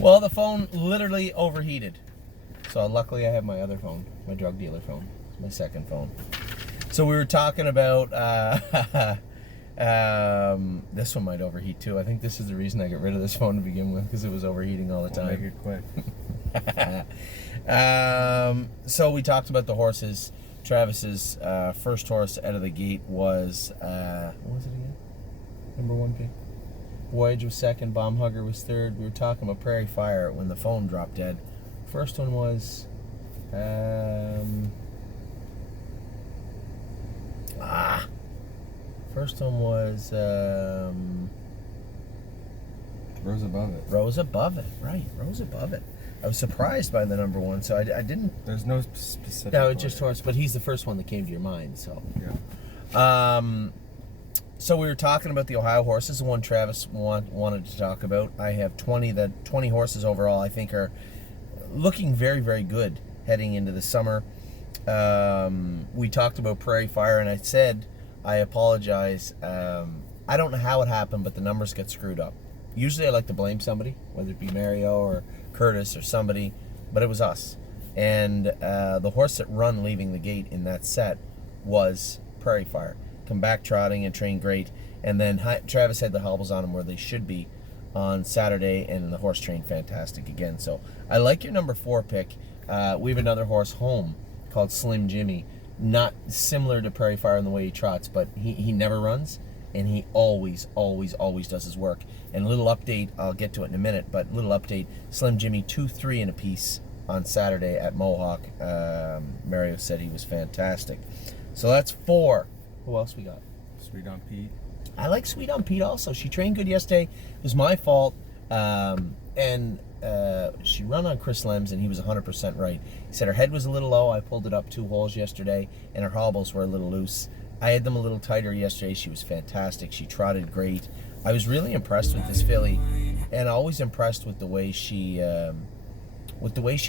Well, the phone literally overheated. So luckily I have my other phone, my drug dealer phone, my second phone. So we were talking about, this one might overheat too. I think this is the reason I got rid of this phone to begin with, because it was overheating all the time. Make it quick. So we talked about the horses. Travis's first horse out of the gate was, what was it again? Number 1 pick. Voyage was second, Bomb Hugger was third. We were talking about Prairie Fire when the phone dropped dead. First one was, first one was, Rose Above It. Rose Above It, right, Rose Above It. I was surprised by the number 1, so I didn't. There's no specific. No, it's just horse, but he's the first one that came to your mind, so. Yeah. So we were talking about the Ohio horses, the one Travis wanted to talk about. I have 20 horses overall I think are looking very, very good heading into the summer. We talked about Prairie Fire, and I said, I apologize. I don't know how it happened, but the numbers get screwed up. Usually I like to blame somebody, whether it be Mario or Curtis or somebody, but it was us. And the horse that run leaving the gate in that set was Prairie Fire. Come back trotting and train great. And then Travis had the hobbles on him where they should be on Saturday, and the horse trained fantastic again. So I like your number 4 pick. We have another horse home called Slim Jimmy. Not similar to Prairie Fire in the way he trots, but he never runs, and he always does his work. And a little update, I'll get to it in a minute, but little update, Slim Jimmy 2-3 in a piece on Saturday at Mohawk. Mario said he was fantastic. So that's 4. Who else we got? Sweet on Pete. I like Sweet on Pete also. She trained good yesterday. It was my fault. And she run on Chris Lems, and he was 100% right. He said her head was a little low. I pulled it up 2 holes yesterday, and her hobbles were a little loose. I had them a little tighter yesterday. She was fantastic. She trotted great. I was really impressed with this filly, and always impressed with the way she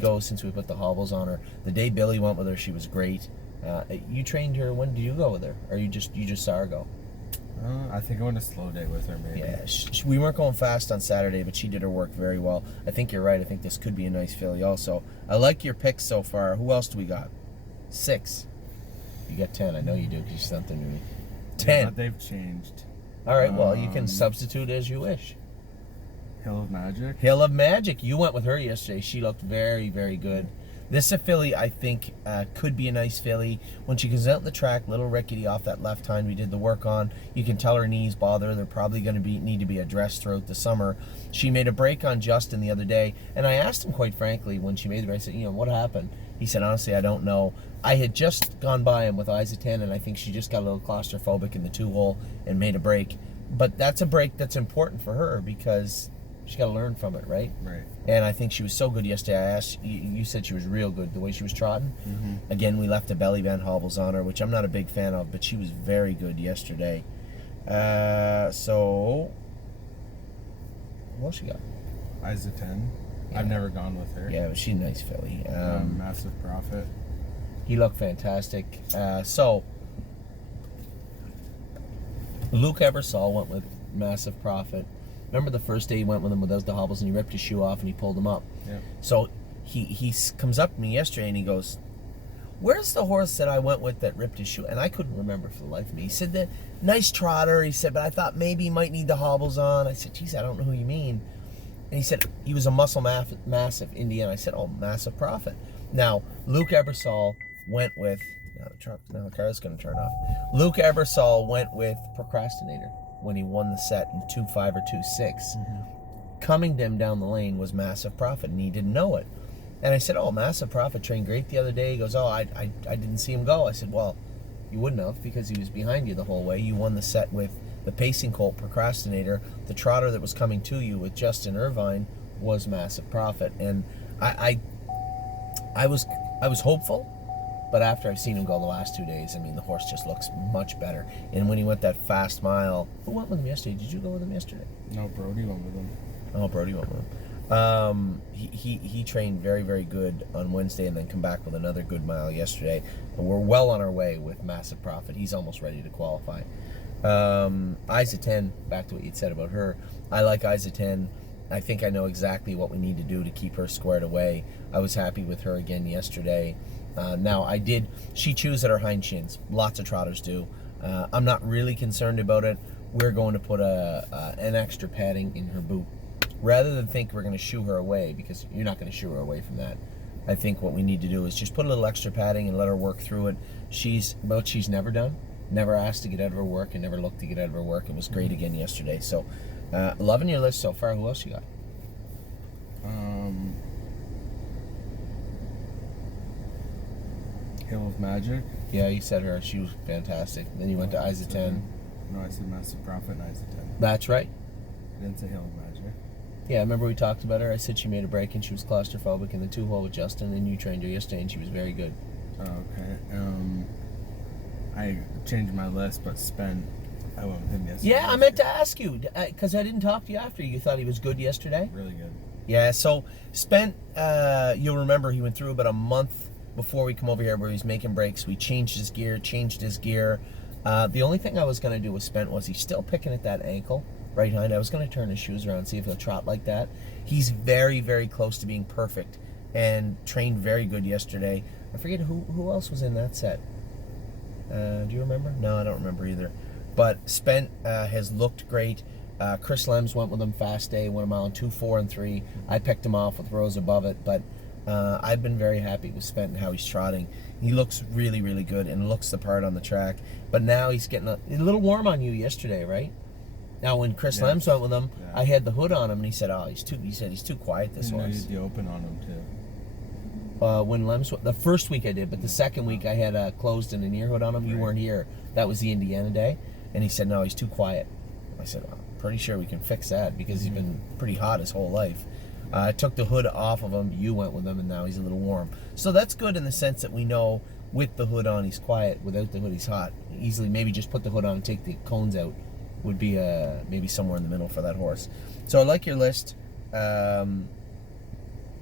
goes since we put the hobbles on her. The day Billy went with her, she was great. You trained her. When did you go with her? Or you just saw her go? I think I went a slow day with her, maybe. Yeah, we weren't going fast on Saturday, but she did her work very well. I think you're right. I think this could be a nice filly also. I like your picks so far. Who else do we got? 6. You got 10. I know you do because you sent them to me. 10. Yeah, but they've changed. All right, well, you can substitute as you wish. Hill of Magic. Hill of Magic. You went with her yesterday. She looked very, very good. This is a filly I think could be a nice filly. When she goes out in the track, little rickety off that left hind we did the work on. You can tell her knees bother her. They're probably going to need to be addressed throughout the summer. She made a break on Justin the other day, and I asked him quite frankly when she made the break, I said, what happened? He said, honestly, I don't know. I had just gone by him with eyes of 10, and I think she just got a little claustrophobic in the 2-hole and made a break. But that's a break that's important for her because she got to learn from it, right? Right. And I think she was so good yesterday. I asked you said she was real good the way she was trotting. Mm-hmm. Again, we left the belly band hobbles on her, which I'm not a big fan of, but she was very good yesterday. So what else she got? Eyes of 10. Yeah. I've never gone with her. Yeah, but she's a nice filly. Massive Profit. He looked fantastic. So Luke Ebersol went with Massive Profit. Remember the first day he went with him without the hobbles, and he ripped his shoe off and he pulled him up. Yeah. So he comes up to me yesterday and he goes, "Where's the horse that I went with that ripped his shoe?" And I couldn't remember for the life of me. He said, "The nice trotter." He said, "But I thought maybe he might need the hobbles on." I said, "Geez, I don't know who you mean." And he said, "He was a Muscle Massive Indian." I said, "Oh, Massive Profit." Now, Luke Ebersol went with, now the car's going to turn off. Luke Ebersol went with Procrastinator when he won the set in 2-5 or 2-6. Mm-hmm. Coming to him down the lane was Massive Profit, and he didn't know it. And I said, "Oh, Massive Profit trained great the other day." He goes, "Oh, I didn't see him go." I said, "Well, you wouldn't have because he was behind you the whole way. You won the set with the pacing colt Procrastinator. The trotter that was coming to you with Justin Irvine was Massive Profit." And I was hopeful, but after I've seen him go the last 2 days, I mean, the horse just looks much better. And when he went that fast mile, who went with him yesterday? Did you go with him yesterday? No, Brody went with him. Oh, Brody went with him. He trained very, very good on Wednesday and then come back with another good mile yesterday. And we're well on our way with Massive Profit. He's almost ready to qualify. Eyes of 10, back to what you'd said about her. I like Eyes of 10. I think I know exactly what we need to do to keep her squared away. I was happy with her again yesterday. Now, she chews at her hind shins. Lots of trotters do. I'm not really concerned about it. We're going to put an extra padding in her boot. Rather than think we're going to shoo her away, because you're not going to shoo her away from that. I think what we need to do is just put a little extra padding and let her work through it. She's never done. Never asked to get out of her work and never looked to get out of her work. It was great again yesterday. So, loving your list so far. Who else you got? Hill of Magic. Yeah, you said her. She was fantastic. Then you went to Isa 10. No, I said Massive Profit and Isa 10. That's right. I didn't say Hill of Magic. Yeah, I remember we talked about her. I said she made a break and she was claustrophobic in the 2-hole with Justin, and you trained her yesterday and she was very good. Oh, okay. I changed my list, but I went with him yesterday. Yeah, I meant to ask you, because I didn't talk to you after. You thought he was good yesterday? Really good. Yeah, so Spent, you'll remember he went through about a month before we come over here where he's making breaks. We changed his gear. The only thing I was going to do with Spent was he's still picking at that ankle right hind. I was going to turn his shoes around and see if he'll trot like that. He's very, very close to being perfect and trained very good yesterday. I forget who else was in that set. Do you remember? No, I don't remember either. But Spent has looked great. Chris Lems went with him fast day, went him on 2, 4, and 3. I picked him off with rows above it, but I've been very happy with Spent and how he's trotting. He looks really, really good and looks the part on the track. But now he's getting a little warm on you yesterday, right? Now when Chris Lems went with him, I had the hood on him, and he said, "Oh, he's too quiet, this horse." I did the open on him too. When Lems, the first week I did, but the second week I had a closed and an ear hood on him. You weren't here. That was the Indiana day, and he said, "No, he's too quiet." I said, "I'm pretty sure we can fix that because he's been pretty hot his whole life." I took the hood off of him. You went with him, and now he's a little warm. So that's good in the sense that we know with the hood on he's quiet. Without the hood he's hot. Easily, maybe just put the hood on and take the cones out would be maybe somewhere in the middle for that horse. So I like your list.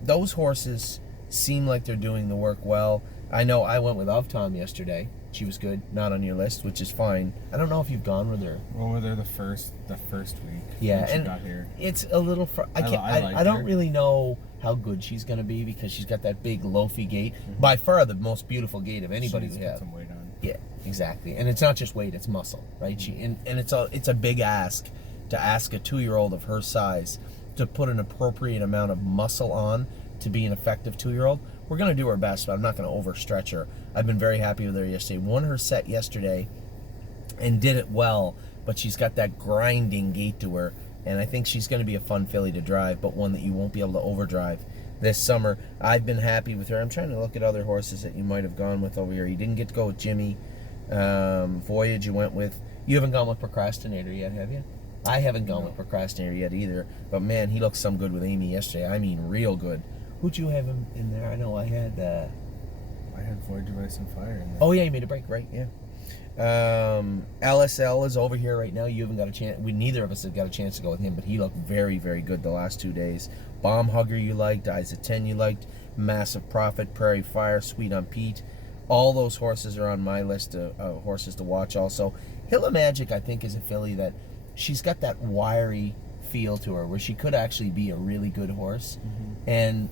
Those horses seem like they're doing the work well. I know I went with Avtom yesterday. She was good. Not on your list, which is fine. I don't know if you've gone with her. Well, were there the first week? Yeah, when she and got here. It's a little. I don't really know how good she's going to be because she's got that big loafy gait. By far the most beautiful gait of anybody we have. Put some weight on. Yeah, exactly. And it's not just weight; it's muscle, right? And it's a big ask to ask a 2-year-old of her size to put an appropriate amount of muscle on to be an effective 2-year-old. We're going to do our best, but I'm not going to overstretch her. I've been very happy with her yesterday. Won her set yesterday and did it well, but she's got that grinding gait to her, and I think she's going to be a fun filly to drive, but one that you won't be able to overdrive this summer. I've been happy with her. I'm trying to look at other horses that you might have gone with over here. You didn't get to go with Jimmy. Voyage you went with. You haven't gone with Procrastinator yet, have you? I haven't gone with Procrastinator yet either, but man, he looked some good with Amy yesterday. I mean, real good. Who'd you have him in there? I know I had Voyage of Ice and Fire in there. Oh yeah, you made a break, right? Yeah. LSL is over here right now. You haven't got a chance. Neither of us have got a chance to go with him, but he looked very, very good the last 2 days. Bomb Hugger you liked, Isa 10 you liked, Massive Profit, Prairie Fire, Sweet on Pete. All those horses are on my list of horses to watch also. Hill of Magic, I think, is a filly that she's got that wiry feel to her where she could actually be a really good horse. And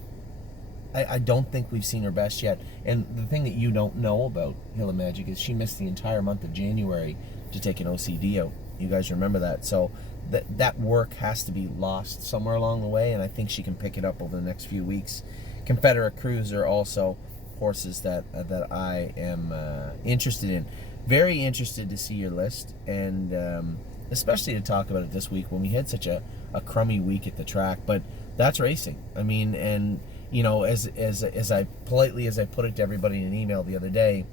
I don't think we've seen her best yet. And the thing that you don't know about Hill of Magic is she missed the entire month of January to take an OCD out. You guys remember that. So that work has to be lost somewhere along the way, and I think she can pick it up over the next few weeks. Confederate Cruiser also horses that I am interested in. Very interested to see your list, and especially to talk about it this week when we had such a crummy week at the track. But that's racing. I mean, and you know, as I politely as I put it to everybody in an email the other day,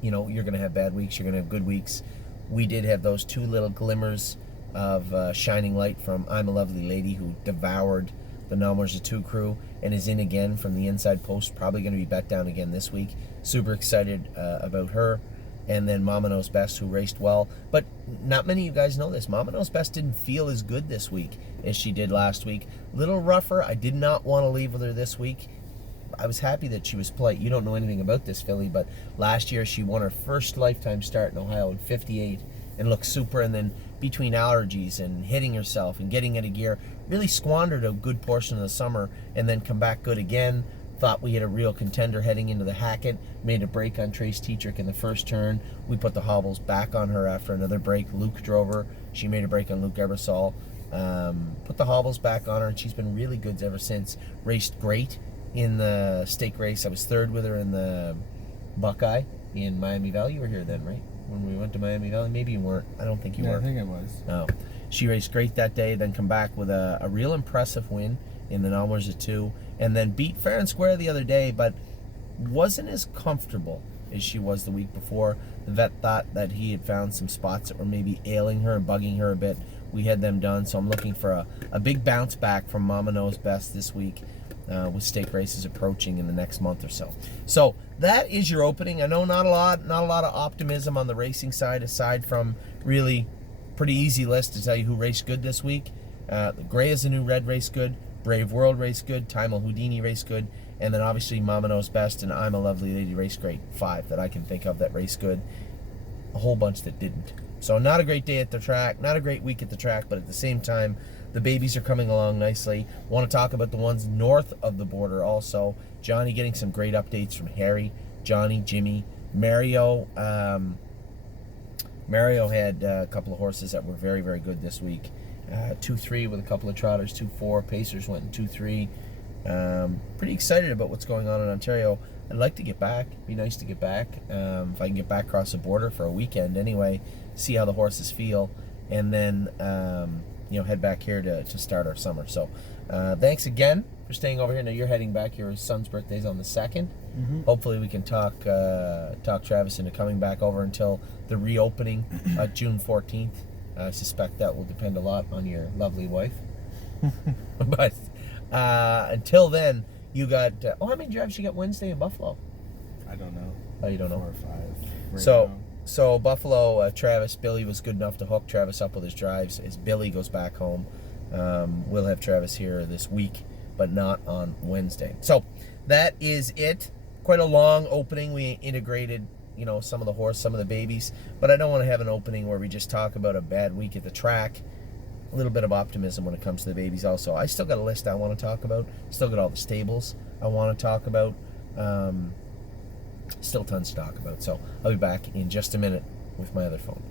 you know, you're going to have bad weeks, you're going to have good weeks. We did have those 2 little glimmers of shining light from I'm a Lovely Lady, who devoured the Numbers of 2 crew and is in again from the inside post, probably going to be bet down again this week. Super excited about her. And then Mama Knows Best, who raced well. But not many of you guys know this. Mama Knows Best didn't feel as good this week as she did last week. Little rougher. I did not want to leave with her this week. I was happy that she was polite. You don't know anything about this filly, but last year she won her first lifetime start in Ohio in 58 and looked super. And then between allergies and hitting herself and getting out of gear, really squandered a good portion of the summer and then come back good again. Thought we had a real contender heading into the Hackett. Made a break on Trace Tetrick in the first turn. We put the hobbles back on her after another break. Luke drove her. She made a break on Luke Ebersol. Put the hobbles back on her, and she's been really good ever since. Raced great in the stake race. I was third with her in the Buckeye in Miami Valley. You were here then, right? When we went to Miami Valley? Maybe you weren't. I don't think you were. I think I was. No. She raced great that day, then come back with a real impressive win in the Nommers at 2, and then beat fair and square the other day, but wasn't as comfortable as she was the week before. The vet thought that he had found some spots that were maybe ailing her and bugging her a bit. We had them done, so I'm looking for a big bounce back from Mama Knows Best this week, with stake races approaching in the next month or so. So that is your opening. I know not a lot of optimism on the racing side, aside from really pretty easy list to tell you who raced good this week. Gray is a new red race good. Brave World race good. Timel Houdini race good. And then obviously Mama Knows Best and I'm a Lovely Lady race great. 5 that I can think of that race good. A whole bunch that didn't. So not a great day at the track. Not a great week at the track. But at the same time, the babies are coming along nicely. Want to talk about the ones north of the border also. Johnny getting some great updates from Harry. Johnny, Jimmy, Mario. Mario had a couple of horses that were very, very good this week. 2-3 with a couple of trotters, 2-4. Pacers went in 2-3. Pretty excited about what's going on in Ontario. I'd like to get back. Be nice to get back. If I can get back across the border for a weekend anyway, see how the horses feel, and then head back here to start our summer. So thanks again for staying over here. Now you're heading back. Your son's birthday's on the 2nd. Mm-hmm. Hopefully we can talk Travis into coming back over until the reopening June 14th. I suspect that will depend a lot on your lovely wife. But until then, you got... how many drives you got Wednesday in Buffalo? I don't know. Oh, you don't know? 4 or 5. Right So, now. so Buffalo, Travis, Billy was good enough to hook Travis up with his drives as Billy goes back home. We'll have Travis here this week, but not on Wednesday. So that is it. Quite a long opening. We integrated, some of the horse, some of the babies, but I don't want to have an opening where we just talk about a bad week at the track. A little bit of optimism when it comes to the babies also. I still got a list I want to talk about. Still got all the stables I want to talk about. Still tons to talk about. So I'll be back in just a minute with my other phone.